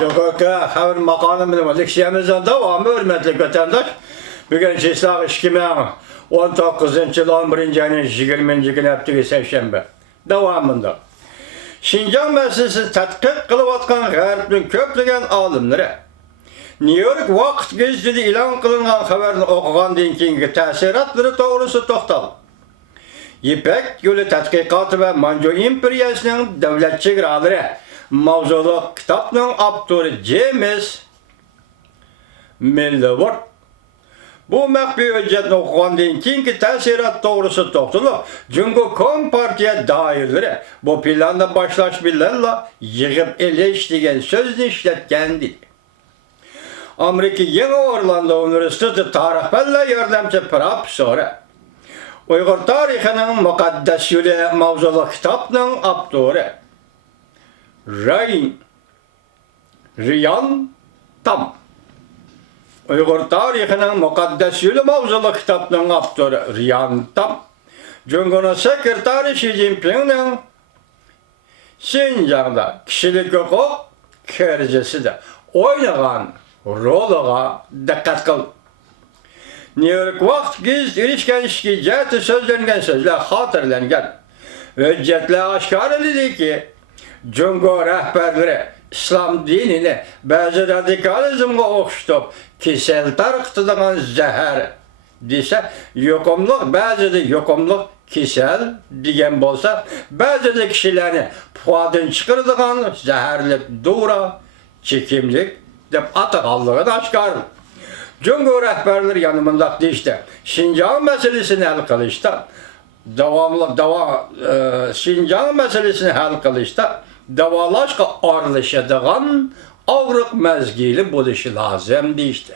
Yukarı haber makalım bilim. Leksiyemizden devamı hürmetli vatandaş. Bugün Cislah 2019 yıl 11. ayının 20. günü hafta Seyşembe. Devamında. Şinjan meselesi tetkik kılıvatkan G'arb'nin köplügen alimleri New York vaqt gezidi ilan kılınan haberini okugan dinkingi təsiratları doğrusu toxtal. İpek yolu tədqiqatı ve Manchu imperiyasının devletçi qiraları mavzuluq kitabının avtoru James Millward. Bu məxfi hüccətini okuğandan keyinki təsirat doğrusu toxtulub, Cungo Kompartiya dairləri bu planda başlaş billərlə yığıb eleş degan sözünü işlətkendir. Amerika Yeni Orlando Üniversitesi tarix fənləri yardımcı professori, Uyghur tarixinin müqəddəs yolu mavzuluq kitabının avtoru Riyan Tam. Uyghur tarixinin müqəddəs yolu mavzuluq kitabının avtoru Riyan Tam, Cungo'nun sekretari Xi Jinping'in Şinjan'da kişilik hukuk kercesi de oynayan roluğa dikkat kıl. New York vaqt giz ilişken işgicati sözlengen sözler hatırlangan. Hüccetle aşkar edildi ki Cungo rehberleri İslam dinini bazı radikalizmga okşutup kisel tarqıtıdığın zehir dese yokumluk bazıda yokumluk kisel diyen bolsa bazıda kişilerini puadın çıkırdığın zehirlik dura çekimlik dep atıqallığını aşkar. Cungo rehberleri yanımında işte Şinjan meselesini hal kılışta Şinjan meselesini hal kılışta davalaşqa arlaşadığın ağrıq mezgili buluşu lazım işte.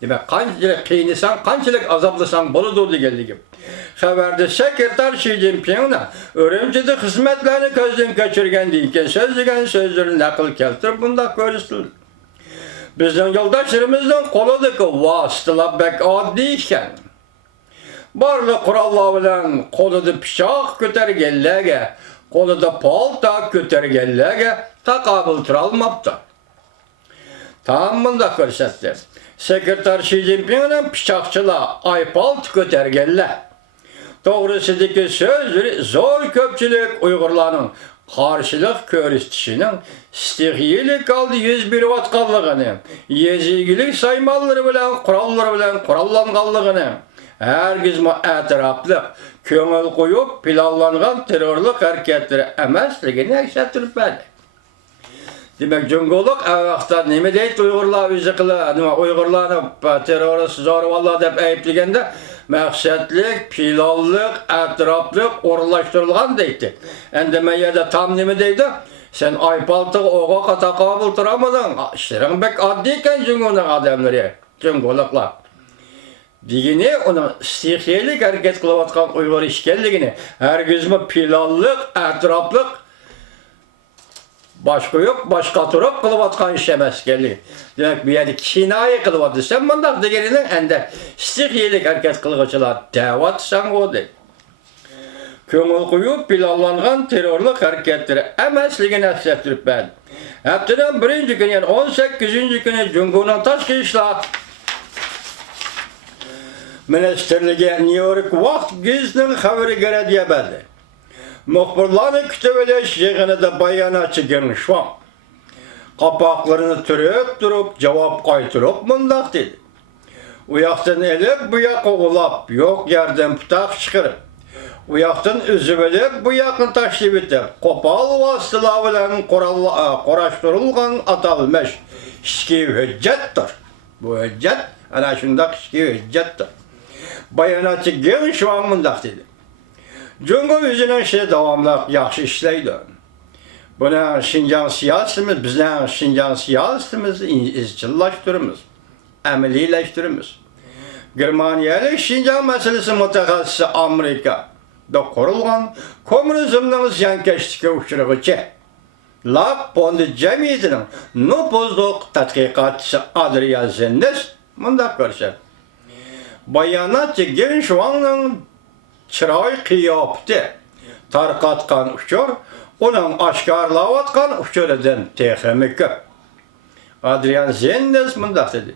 Demek kançılık kıynisan, kançılık azaplısan boludur geldi gibi. Haberde sekreter Xi Jinping'le öğrencide hizmetlerini gözden geçirgen deyken sözlerini nakıl keltirip bunda görüstülür. Bizden yoldaşlarımızdan koludaki vasıtıla bek adliyken barlı kurallar bilen koluda pişak kötergellige koluda palta kötergellige takabıl turalmaptı. Tam bunda görsetti. Sekreter Xi Jinping'in pişakçıla aypalt kötergelle. Doğrusideki sözleri zor köpçülük Uygurlarının karşılık körüstüşünün stihiyelik aldı 101 vatkallıgını, yezigilik saymalları bilen, kurallangallıgını, hergizme etraflı, köngül koyup planlangan terörlük hareketleri emesligini eksettirip verdi. Demek Cungoluk evvakta nemi deydi Uygurlar üzü kılı, Uygurlarını terörist zor vallahi deyip eyipligende məqsədlik, pilallık, etraflık, orlaştırılgan deydi. Endemeyede tam nemi deydi? Sen aypaltığı oğa kata kabul turamadın. İşlerin bek addiyken Cungo'nun adamları, Cungoluklar. Digini onu stihiyelik hareket kılavatkan Uygur işkelligini, hergizmi pilallık, etraflık, başka yok, başka turup kılıvatkan işlemez geldi. Demek bir yerde kinaye kılıvatı. Sen bundan diğerinin ende stihiyelik hareket kılıgıçılar davat sen o değil. Köngül koyup planlangan terörlük hareketleri emesligini essettirip ben. Haftadan birinci gün yani 18. günü Cungo'nun taşkı işler Ministerliğe New York vaqt gizlinin haberi göre diye belli. Muhbirlerin kütüveleş yığını da bayanatçı gelmiş var. Kapaklarını türüp durup cevap kaytırıp mındak dedi. Uyaktan elip bu yakı ulap yok yerden pıtak çıkarıp. Uyaktan üzüvelip bu yakın taşlı bitip. Kopal vasıtalarıyla koraştırılgan atalmış. İşki hüccettir. Bu hüccet, ana şundak işki hüccettir. Bayanatçı gelmiş var mındak dedi. Cungo yüzünün devamlı yaxşı işleydi. Buna Şinjan siyasetimiz, bizden Şinjan siyasetimizi izcillaştırımız, emelileştirimiz. Germaniyalı Şinjan meselesi mütehassisi Amerika'da kurulgan komünizmden ziyankeşlikle uçurğucu Lak Pondi Cemiyeti'nin nüfuzluk tatbikatçısı Adrian Zendes mındak görse. Bayanatçı Genç Wang'ın çıray kıyaptı tarqatkan uçur, onun aşkarlavatkan uçurdan texemiki. Adrian Zendes mındak dedi.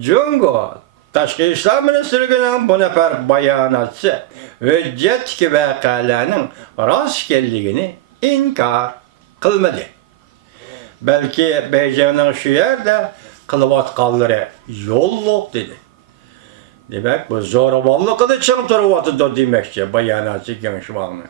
Jungo, Taşkı İşler Ministerliğinin bu nefer bayanatçı hüccet vakalarının rastgelliğini inkar kılmadı. Belki Beycan'ın şu yerde kılıvatkalları yolluk dedi. Demek bu zoravallık da çıktırıvatıdır demekçe bayanatçı genç bağını.